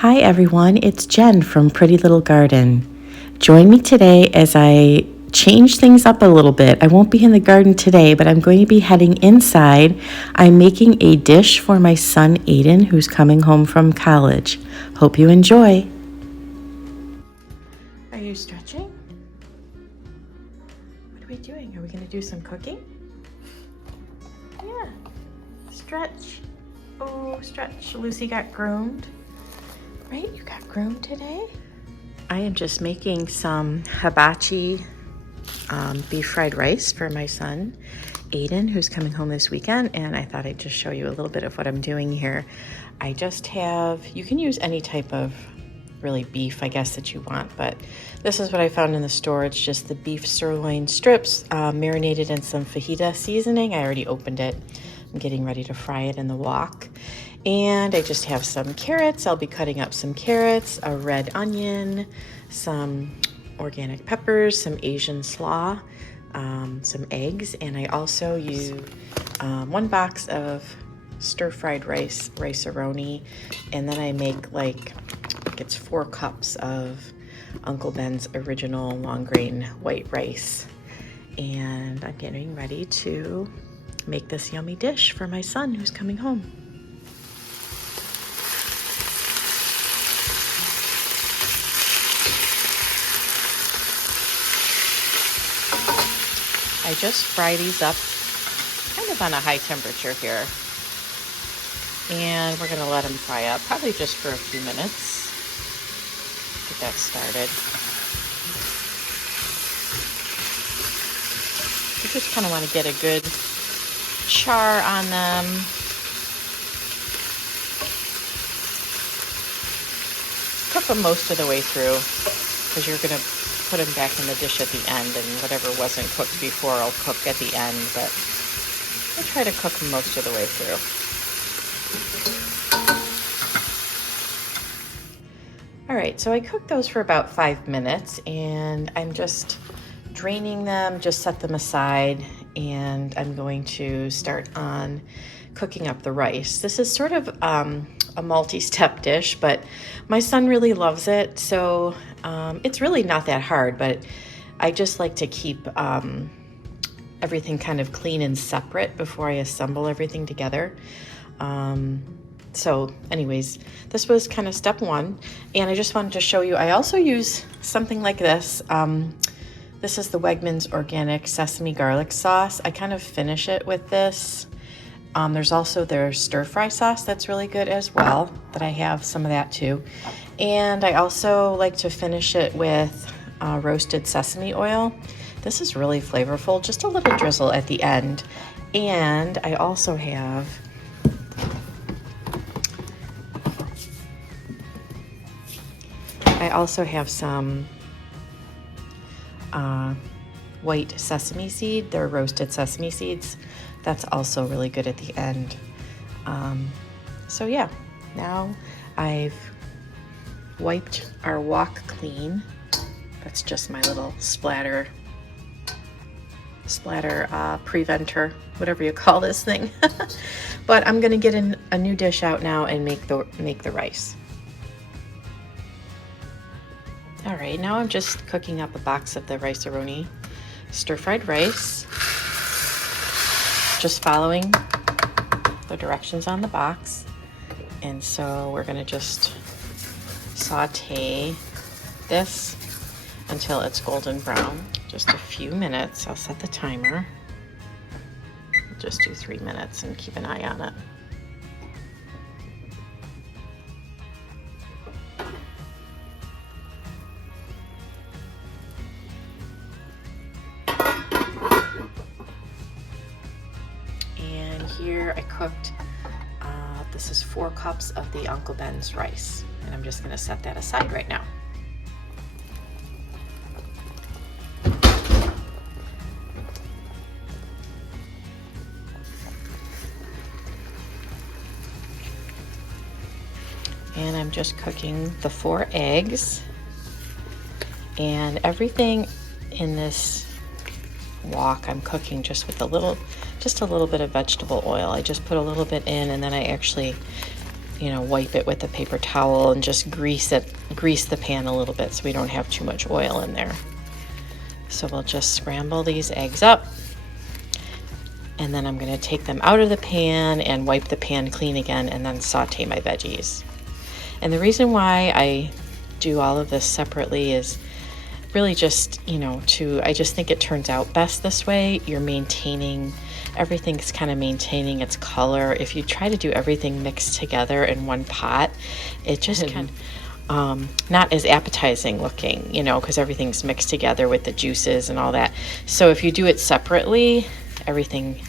Hi everyone, it's Jen from Pretty Little Garden. Join me today as I change things up a little bit. I won't be in the garden today, but I'm going to be heading inside. I'm making a dish for my son Aiden, who's coming home from college. Hope you enjoy. Are you stretching? What are we doing? Are we going to do some cooking? Yeah. Stretch. Oh, stretch. Lucy got groomed. Right? You got groomed today? I am just making some hibachi beef fried rice for my son, Aiden, who's coming home this weekend, and I thought I'd just show you a little bit of what I'm doing here. I just have, you can use any type of really beef, I guess, that you want, but this is what I found in the store. It's just the beef sirloin strips marinated in some fajita seasoning. I already opened it. I'm getting ready to fry it in the wok. And I just have some carrots. I'll be cutting up some carrots, a red onion, some organic peppers, some Asian slaw, some eggs, and I also use 1 box of stir-fried rice-a-roni, and then I make like it's 4 cups of Uncle Ben's original long grain white rice. And I'm getting ready to make this yummy dish for my son who's coming home. I just fry these up kind of on a high temperature here. And we're going to let them fry up, probably just for a few minutes. Get that started. You just kind of want to get a good char on them. Cook them most of the way through, because you're going to put them back in the dish at the end, and whatever wasn't cooked before will cook at the end, but I try to cook them most of the way through. All right, so I cooked those for about 5 minutes, and I'm just draining them, just set them aside, and I'm going to start on cooking up the rice. This is sort of a multi-step dish, but my son really loves it, so it's really not that hard, but I just like to keep everything kind of clean and separate before I assemble everything together. So anyways, this was kind of step 1, and I just wanted to show you, I also use something like this. This is the Wegmans organic sesame garlic sauce. I kind of finish it with this. There's also their stir-fry sauce that's really good as well, that I have some of that too. And I also like to finish it with roasted sesame oil. This is really flavorful, just a little drizzle at the end. And I also have some white sesame seed. They're roasted sesame seeds. That's also really good at the end. So yeah, now I've wiped our wok clean. That's just my little splatter preventer, whatever you call this thing. But I'm gonna get a new dish out now and make the rice. All right, now I'm just cooking up a box of the rice-a-roni stir-fried rice. Just following the directions on the box. And so we're gonna just saute this until it's golden brown. Just a few minutes. I'll set the timer. We'll just do 3 minutes and keep an eye on it. Here I cooked, this is 4 cups of the Uncle Ben's rice, and I'm just going to set that aside right now. And I'm just cooking the 4 eggs, and everything in this wok I'm cooking just with a little bit of vegetable oil. I just put a little bit in, and then I actually you know, wipe it with a paper towel and just grease the pan a little bit so we don't have too much oil in there. So we'll just scramble these eggs up, and then I'm going to take them out of the pan and wipe the pan clean again and then saute my veggies. And the reason why I do all of this separately is really just, you know, I just think it turns out best this way. You're maintaining, everything's kind of maintaining its color. If you try to do everything mixed together in one pot, it just kind of not as appetizing looking, you know, because everything's mixed together with the juices and all that. So if you do it separately, everything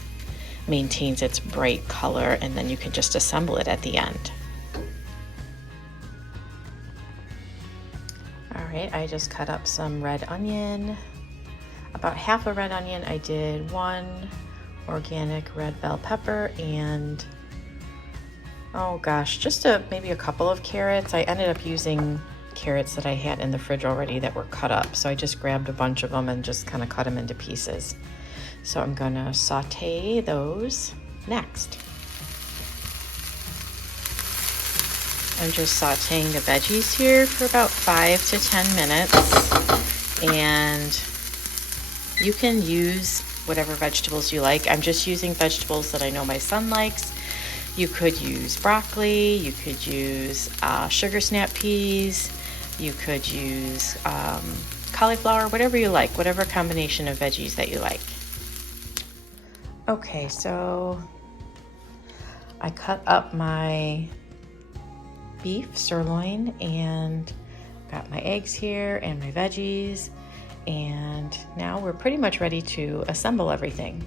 maintains its bright color, and then you can just assemble it at the end. All right, I just cut up some red onion, about half a red onion. I did 1 organic red bell pepper and, oh gosh, just maybe a couple of carrots. I ended up using carrots that I had in the fridge already that were cut up. So I just grabbed a bunch of them and just kind of cut them into pieces. So I'm gonna saute those next. I'm just sauteing the veggies here for about 5 to 10 minutes. And you can use whatever vegetables you like. I'm just using vegetables that I know my son likes. You could use broccoli, you could use sugar snap peas, you could use cauliflower, whatever you like, whatever combination of veggies that you like. Okay, so I cut up my beef sirloin and got my eggs here and my veggies, and now we're pretty much ready to assemble everything.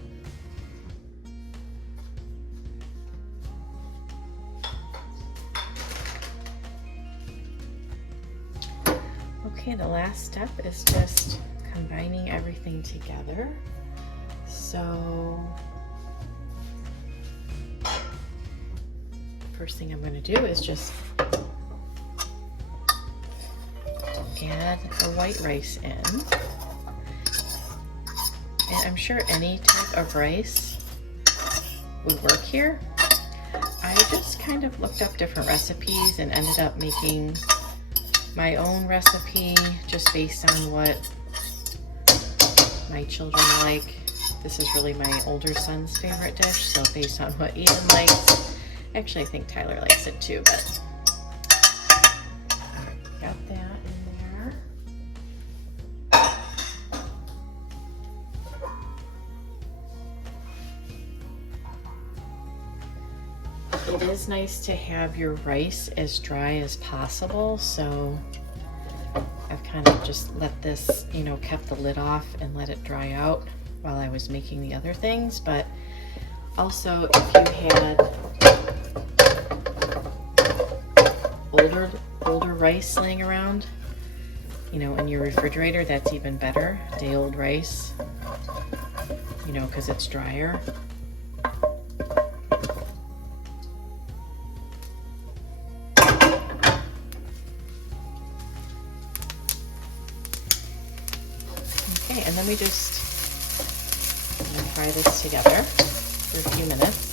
Okay, the last step is just combining everything together. So first thing I'm going to do is just add the white rice in. And I'm sure any type of rice would work here. I just kind of looked up different recipes and ended up making my own recipe just based on what my children like. This is really my older son's favorite dish, so based on what Eden likes. Actually, I think Tyler likes it too, but got that in there. It is nice to have your rice as dry as possible, so I've kind of just let this, you know, kept the lid off and let it dry out while I was making the other things. But also, if you had older rice laying around, you know, in your refrigerator, that's even better. Day old rice, you know, because it's drier. Okay, and then we just fry this together for a few minutes.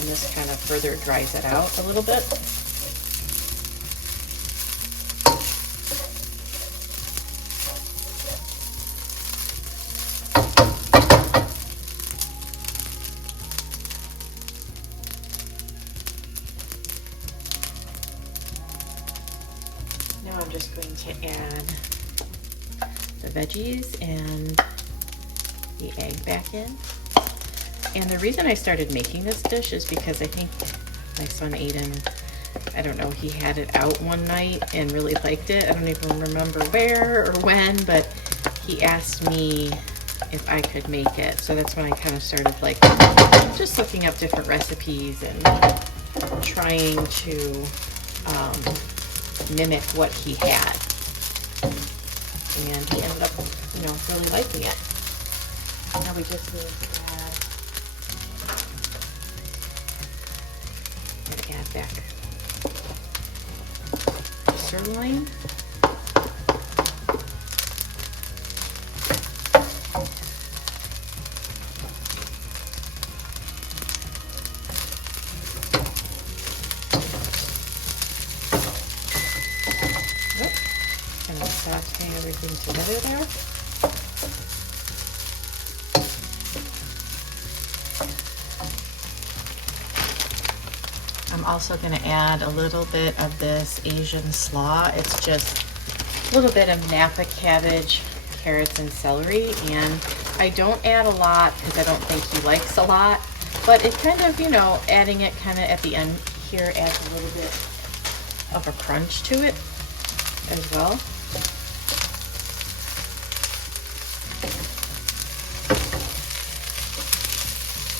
And this kind of further dries it out a little bit. Now I'm just going to add the veggies and the egg back in. And the reason I started making this dish is because I think my son Aiden, I don't know, he had it out one night and really liked it. I don't even remember where or when, but he asked me if I could make it. So that's when I kind of started like just looking up different recipes and trying to mimic what he had. And he ended up, you know, really liking it. Now we just need to add back sirloin. And I'll saute everything together there. I'm also going to add a little bit of this Asian slaw. It's just a little bit of Napa cabbage, carrots, and celery. And I don't add a lot because I don't think he likes a lot. But it kind of, you know, adding it kind of at the end here adds a little bit of a crunch to it as well.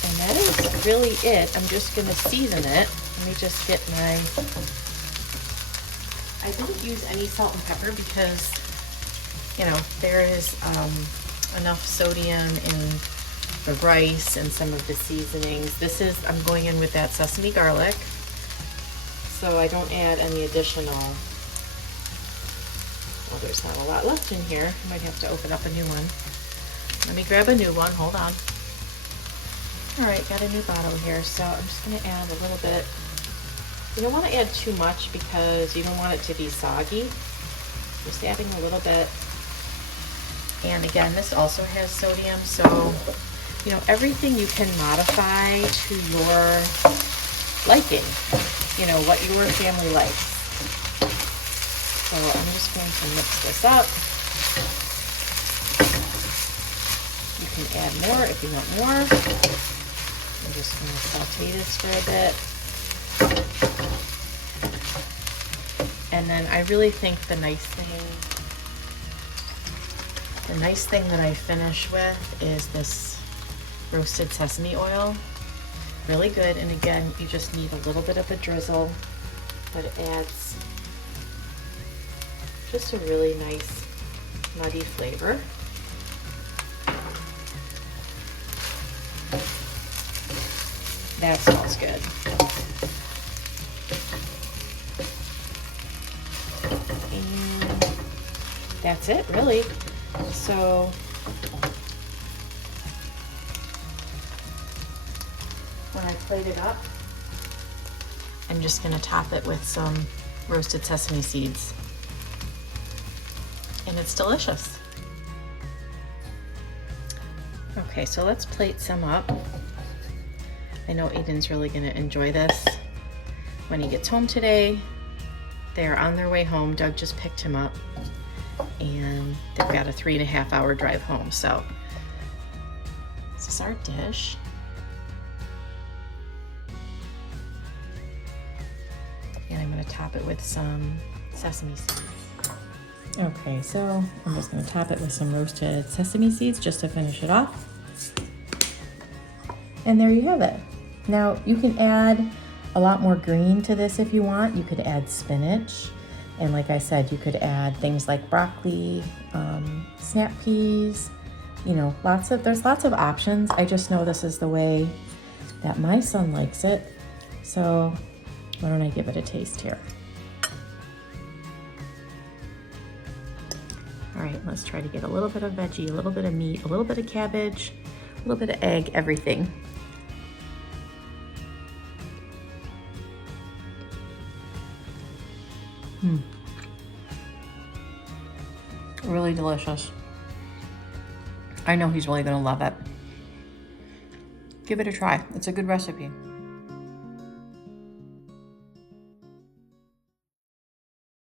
And that is really it. I'm just going to season it. Let me just get my, I didn't use any salt and pepper because, you know, there is enough sodium in the rice and some of the seasonings. This is, I'm going in with that sesame garlic, so I don't add any additional. Well, there's not a lot left in here. I might have to open up a new one. Let me grab a new one, hold on. All right, got a new bottle here, so I'm just gonna add a little bit. You don't want to add too much because you don't want it to be soggy. Just adding a little bit. And again, this also has sodium, so you know, everything you can modify to your liking, you know, what your family likes. So I'm just going to mix this up. You can add more if you want more. I'm just going to saute this for a bit. And then I really think the nice thing that I finish with is this roasted sesame oil. Really good. And again, you just need a little bit of a drizzle, but it adds just a really nice nutty flavor. That smells good. And that's it, really. So when I plate it up, I'm just going to top it with some roasted sesame seeds. And it's delicious. Okay, so let's plate some up. I know Aiden's really going to enjoy this. When he gets home today, they're on their way home. Doug just picked him up, and they've got a 3.5 hour drive home. So this is our dish. And I'm going to top it with some sesame seeds. Okay, so I'm just going to top it with some roasted sesame seeds just to finish it off. And there you have it. Now you can add a lot more green to this if you want. You could add spinach. And like I said, you could add things like broccoli, snap peas, you know, there's lots of options. I just know this is the way that my son likes it. So why don't I give it a taste here? All right, let's try to get a little bit of veggie, a little bit of meat, a little bit of cabbage, a little bit of egg, everything. Really delicious. I know he's really gonna love it. Give it a try. It's a good recipe.